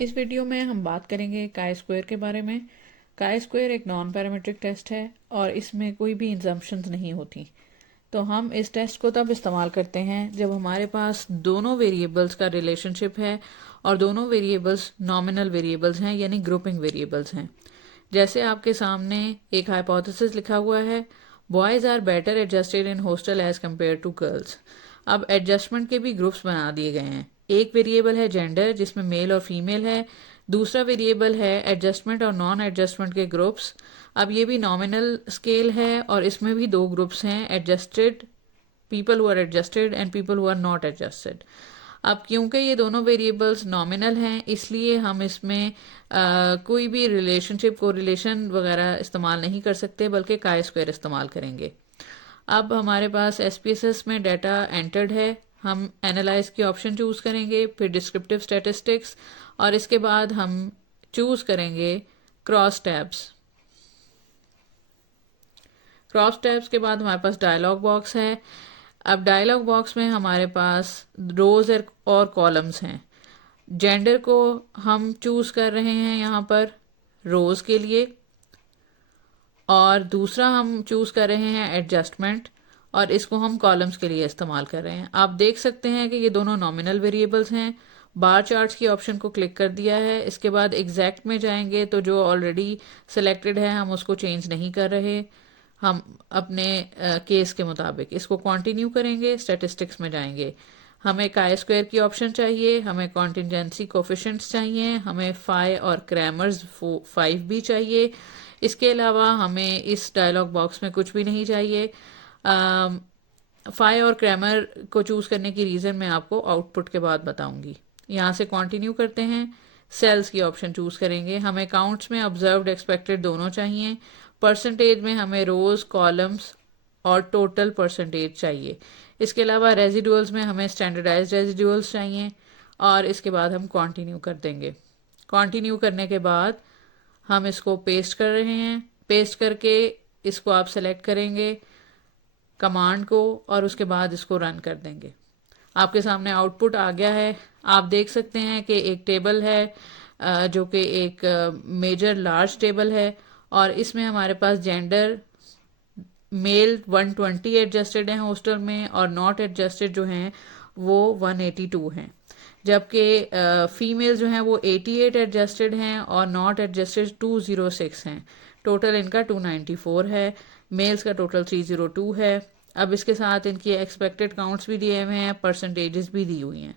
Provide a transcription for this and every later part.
इस वीडियो में हम बात करेंगे काई स्क्वायर के बारे में। काई स्क्वायर एक नॉन पैरामीट्रिक टेस्ट है और इसमें कोई भी इंजम्पशंस नहीं होती। तो हम इस टेस्ट को तब इस्तेमाल करते हैं जब हमारे पास दोनों वेरिएबल्स का रिलेशनशिप है और दोनों वेरिएबल्स नॉमिनल वेरिएबल्स हैं, यानी ग्रुपिंग वेरिएबल्स हैं। जैसे आपके सामने एक हाइपोथेसिस लिखा हुआ है, boys are better adjusted in hostel as compared to girls. अब एडजस्टमेंट के भी ग्रुप्स बना दिए गए हैं। एक वेरिएबल है जेंडर, जिसमें मेल और फीमेल है। दूसरा वेरिएबल है एडजस्टमेंट और नॉन एडजस्टमेंट के ग्रुप्स। अब ये भी नॉमिनल स्केल है और इसमें भी दो ग्रुप्स हैं, adjusted people who are adjusted and people who are not adjusted. अब क्योंकि ये दोनों वेरिएबल्स नॉमिनल हैं, इसलिए हम इसमें कोई भी रिलेशनशिप को रिलेशन वगैरह इस्तेमाल नहीं कर सकते, बल्कि काई स्क्वायर इस्तेमाल करेंगे। अब हमारे पास एसपीएसएस में डाटा एंटर्ड है। हम एनालाइज की ऑप्शन चूज़ करेंगे, फिर डिस्क्रिप्टिव स्टैटिस्टिक्स, और इसके बाद हम चूज़ करेंगे क्रॉस टैब्स। क्रॉस टैब्स के बाद हमारे पास डायलॉग बॉक्स है। अब डायलॉग बॉक्स में हमारे पास रोज और कॉलम्स हैं। जेंडर को हम चूज़ कर रहे हैं यहाँ पर रोज के लिए, और दूसरा हम चूज़ कर रहे हैं एडजस्टमेंट, और इसको हम कॉलम्स के लिए इस्तेमाल कर रहे हैं। आप देख सकते हैं कि ये दोनों नॉमिनल वेरिएबल्स हैं। बार चार्ट्स की ऑप्शन को क्लिक कर दिया है। इसके बाद एग्जैक्ट में जाएंगे तो जो ऑलरेडी सिलेक्टेड है हम उसको चेंज नहीं कर रहे, हम अपने केस के मुताबिक इसको कंटिन्यू करेंगे। स्टैटिस्टिक्स में जाएंगे, हमें काई स्क्वायर की ऑप्शन चाहिए, हमें कॉन्टिजेंसी कोफिशेंट्स चाहिए, हमें फाई और क्रैमर्स 5 भी चाहिए। इसके अलावा हमें इस डायलॉग बॉक्स में कुछ भी नहीं चाहिए। फाई और क्रैमर को चूज़ करने की रीज़न मैं आपको आउटपुट के बाद बताऊंगी। यहाँ से कंटिन्यू करते हैं। सेल्स की ऑप्शन चूज़ करेंगे। हमें काउंट्स में ऑब्जर्व्ड एक्सपेक्टेड दोनों चाहिए। परसेंटेज में हमें रोज कॉलम्स और टोटल परसेंटेज चाहिए। इसके अलावा रेजिडुअल्स में हमें स्टैंडर्डाइज्ड रेजिडुअल्स चाहिए, और इसके बाद हम कंटिन्यू कर देंगे। कंटिन्यू करने के बाद हम इसको पेस्ट कर रहे हैं। पेस्ट करके इसको आप सेलेक्ट करेंगे कमांड को, और उसके बाद इसको रन कर देंगे। आपके सामने आउटपुट आ गया है। आप देख सकते हैं कि एक टेबल है जो कि एक मेजर लार्ज टेबल है, और इसमें हमारे पास जेंडर मेल 120 एडजस्टेड हैं हॉस्टल में, और नॉट एडजस्टेड जो हैं वो 182 हैं। जबकि फीमेल जो हैं वो 88 एडजस्टेड हैं और नॉट एडजस्टेड 206 हैं। टोटल इनका 294 है। मेल्स का टोटल 302 है। अब इसके साथ इनकी एक्सपेक्टेड काउंट्स भी दिए हुए हैं, परसेंटेजेस भी दी हुई हैं।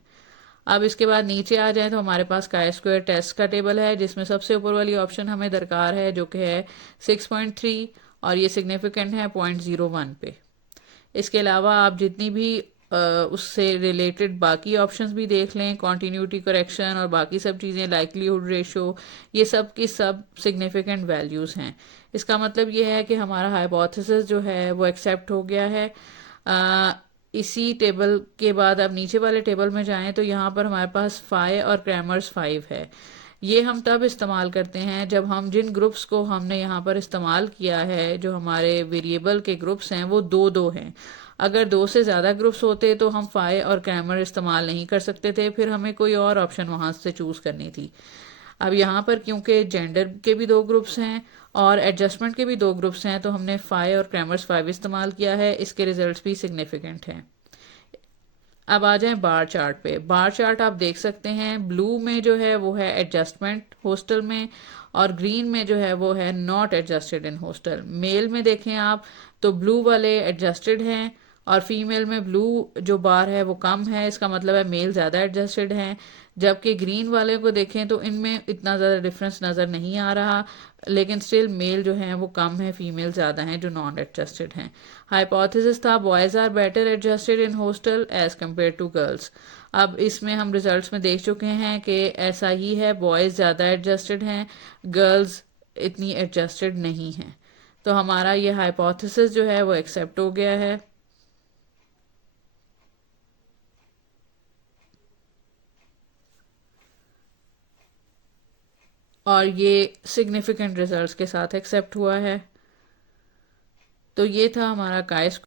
अब इसके बाद नीचे आ जाए तो हमारे पास काई स्क्वायर टेस्ट का टेबल है, जिसमें सबसे ऊपर वाली ऑप्शन हमें दरकार है, जो कि है 6.3, और ये सिग्निफिकेंट है 0.01 पे। इसके अलावा आप जितनी भी उससे रिलेटेड बाकी ऑप्शंस भी देख लें, कॉन्टीन्यूटी करेक्शन और बाकी सब चीज़ें, लाइकलीहुड रेशो, ये सब की सब सिग्निफिकेंट वैल्यूज़ हैं। इसका मतलब ये है कि हमारा हाइपोथेसिस जो है वो एक्सेप्ट हो गया है। इसी टेबल के बाद अब नीचे वाले टेबल में जाएं तो यहाँ पर हमारे पास फाई और क्रैमर्स 5 है। ये हम तब इस्तेमाल करते हैं जब हम जिन ग्रुप्स को हमने यहाँ पर इस्तेमाल किया है, जो हमारे वेरिएबल के ग्रुप्स हैं, वो दो दो हैं। अगर दो से ज़्यादा ग्रुप्स होते तो हम फाई और क्रैमर इस्तेमाल नहीं कर सकते थे, फिर हमें कोई और ऑप्शन वहाँ से चूज़ करनी थी। अब यहाँ पर क्योंकि जेंडर के भी दो ग्रुप्स हैं और एडजस्टमेंट के भी दो ग्रुप्स हैं, तो हमने फाई और क्रैमर्स 5 इस्तेमाल किया है। इसके रिजल्ट्स भी सिग्निफिकेंट हैं। अब आ जाएं बार चार्ट पे। बार चार्ट आप देख सकते हैं, ब्लू में जो है वो है एडजस्टमेंट हॉस्टल में, और ग्रीन में जो है वो है not adjusted in hostel. Male में देखें आप तो ब्लू वाले एडजस्टेड हैं, और फीमेल में ब्लू जो बार है वो कम है, इसका मतलब है मेल ज़्यादा एडजस्टेड हैं। जबकि ग्रीन वाले को देखें तो इनमें इतना ज़्यादा डिफरेंस नज़र नहीं आ रहा, लेकिन स्टिल मेल जो हैं वो कम है, फीमेल ज़्यादा हैं जो नॉन एडजस्टेड हैं। हाइपोथेसिस था boys are better adjusted in hostel as compared to girls. अब इसमें हम रिजल्ट्स में देख चुके हैं कि ऐसा ही है, बॉयज़ ज़्यादा एडजस्टेड हैं, गर्ल्स इतनी एडजस्टेड नहीं हैं। तो हमारा ये हाइपोथेसिस जो है वो एक्सेप्ट हो गया है। और ये सिग्निफिकेंट रिजल्ट्स के साथ एक्सेप्ट हुआ है। तो ये था हमारा काई